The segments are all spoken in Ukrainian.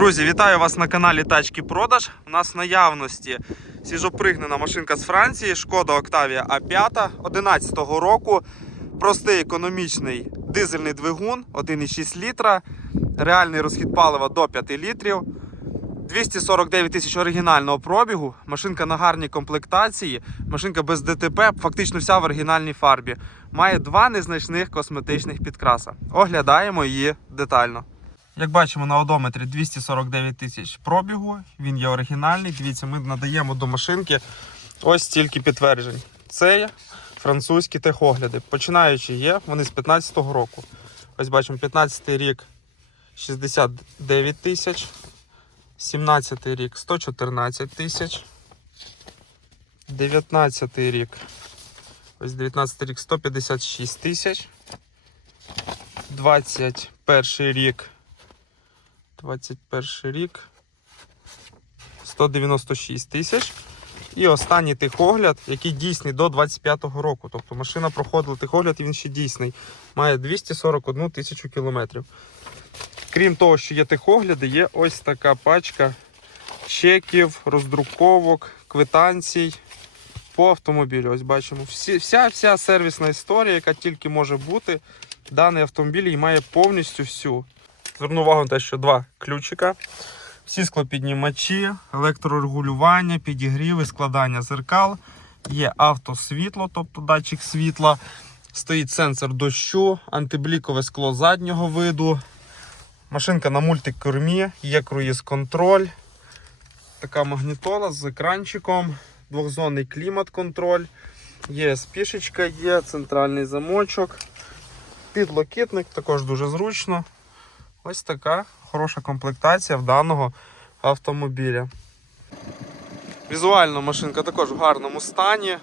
Друзі, вітаю вас на каналі Тачки Продаж. У нас в наявності свіжопригнена машинка з Франції, шкода Октавія А5 2011 року. Простий економічний дизельний двигун 1,6 літра. Реальний розхід палива до 5 літрів. 249 тисяч оригінального пробігу. Машинка на гарній комплектації, машинка без ДТП, фактично вся в оригінальній фарбі. Має два незначних косметичних підкраса. Оглядаємо її детально. Як бачимо на одометрі 249 тисяч пробігу, він є оригінальний. Дивіться, ми надаємо до машинки ось стільки підтверджень. Це французькі техогляди. Починаючи є, вони з 15-го року. Ось бачимо 15-й рік 69 тисяч, 17-й рік 114 тисяч, 19-й рік. Ось 19 й рік 156 тисяч. 21 рік 21 рік. 196 тисяч. І останній тихогляд, який дійсний до 25 року. Тобто машина проходила тихогляд і він ще дійсний. Має 241 тисячу кілометрів. Крім того, що є тихогляди, є ось така пачка чеків, роздруковок, квитанцій по автомобілю. Ось бачимо. вся вся сервісна історія, яка тільки може бути, даний автомобіль і має повністю всю. Зверну увагу на те, що два ключика. Всі склопіднімачі, електрорегулювання, підігріви, складання зеркал, є автосвітло, тобто датчик світла. Стоїть сенсор дощу, антиблікове скло заднього виду. Машинка на мультикормі, є круїз-контроль. Така магнітола з екранчиком, двохзонний клімат-контроль, є спішечка, є центральний замочок, підлокітник, також дуже зручно. Ось така хороша комплектація в даного автомобіля. Візуально машинка також в гарному стані,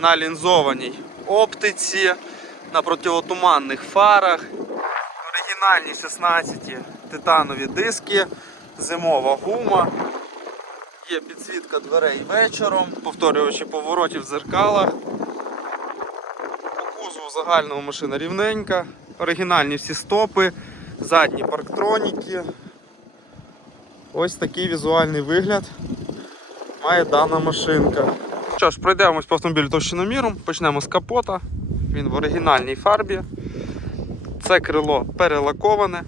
на лінзованій оптиці, на противотуманних фарах, оригінальні 16 титанові диски, зимова гума, є підсвітка дверей вечором, повторювачі поворотів в зеркалах, По кузову загального машина рівненька, оригінальні всі стопи задні парктроніки. Ось такий візуальний вигляд має дана машинка. Що ж, пройдемось по автомобілю товщиноміром, почнемо з капота, він в оригінальній фарбі. Це крило перелаковане.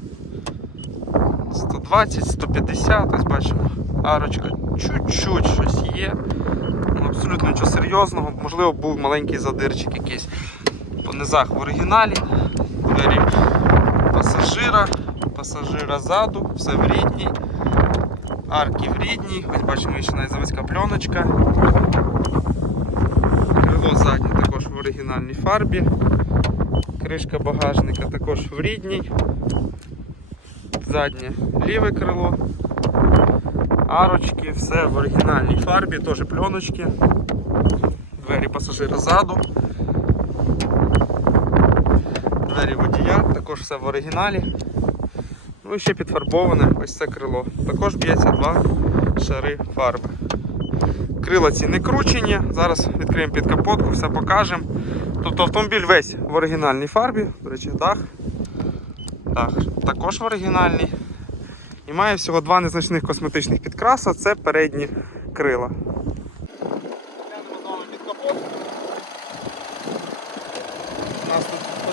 120-150, ось бачимо, арочка чуть-чуть щось є. Ну, абсолютно нічого серйозного, можливо, був маленький задирчик якийсь по низах в оригіналі пасажира, пасажира ззаду, все в рідній, арки в рідній, ось бачимо ще заводська пленочка. Крило заднє також в оригінальній фарбі. Кришка багажника також в рідній, заднє ліве крило, арочки, все в оригінальній фарбі, теж пленочки, двері пасажира ззаду двері водія, також все в оригіналі. Ну і ще підфарбоване ось це крило. Також б'ється два шари фарби. Крила ці не кручені, зараз відкриємо під капотку, все покажемо. Тобто автомобіль весь в оригінальній фарбі, до речі, дах. дах також в оригінальній. І має всього два незначних косметичних підкраса, це передні крила.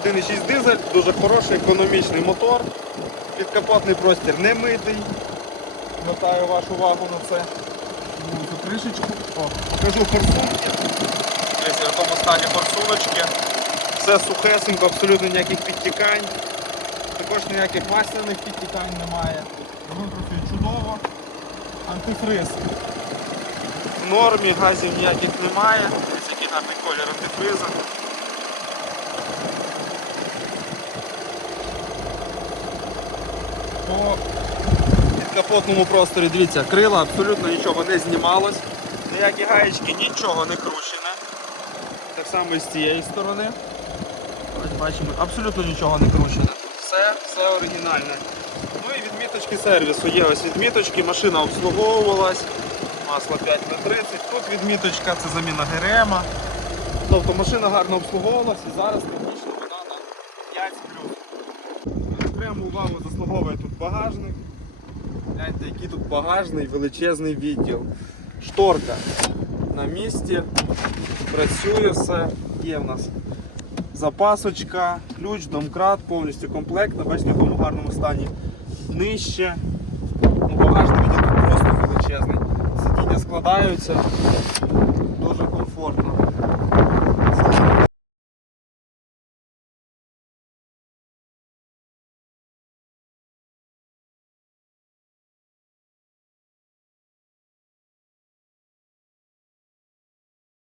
1,6 дизель, дуже хороший, економічний мотор. Підкапотний простір не митий. Звертаю вашу увагу на це. Цю ну, кришечку. О, Покажу форсунки. Дивіться, в якому стані форсуночки. Все сухесенько, абсолютно ніяких підтікань. Також ніяких масляних підтікань немає. Руль працює чудово. Антифриз. В нормі газів ніяких немає. Дивіться, який гарний колір антифриза. комфортному просторі, дивіться, крила абсолютно нічого не знімалось, ніякі гаєчки нічого не кручене. Так само і з цієї сторони. Ось бачимо, абсолютно нічого не кручене. Все, все оригінальне. Ну і відміточки сервісу. Є ось відміточки, машина обслуговувалась, масло 5х30, тут відміточка, це заміна ГРМ. Тобто машина гарно обслуговувалась і зараз технічно вона на 5 Окрему увагу заслуговує тут багажник. Гляньте, який тут багажний величезний відділ. Шторка на місці. Працює все. Є в нас запасочка, ключ, домкрат, повністю комплектно, бачите, в якому гарному стані. Нижче. Ну, багажний відділ просто величезний. Сидіння складаються дуже комфортно.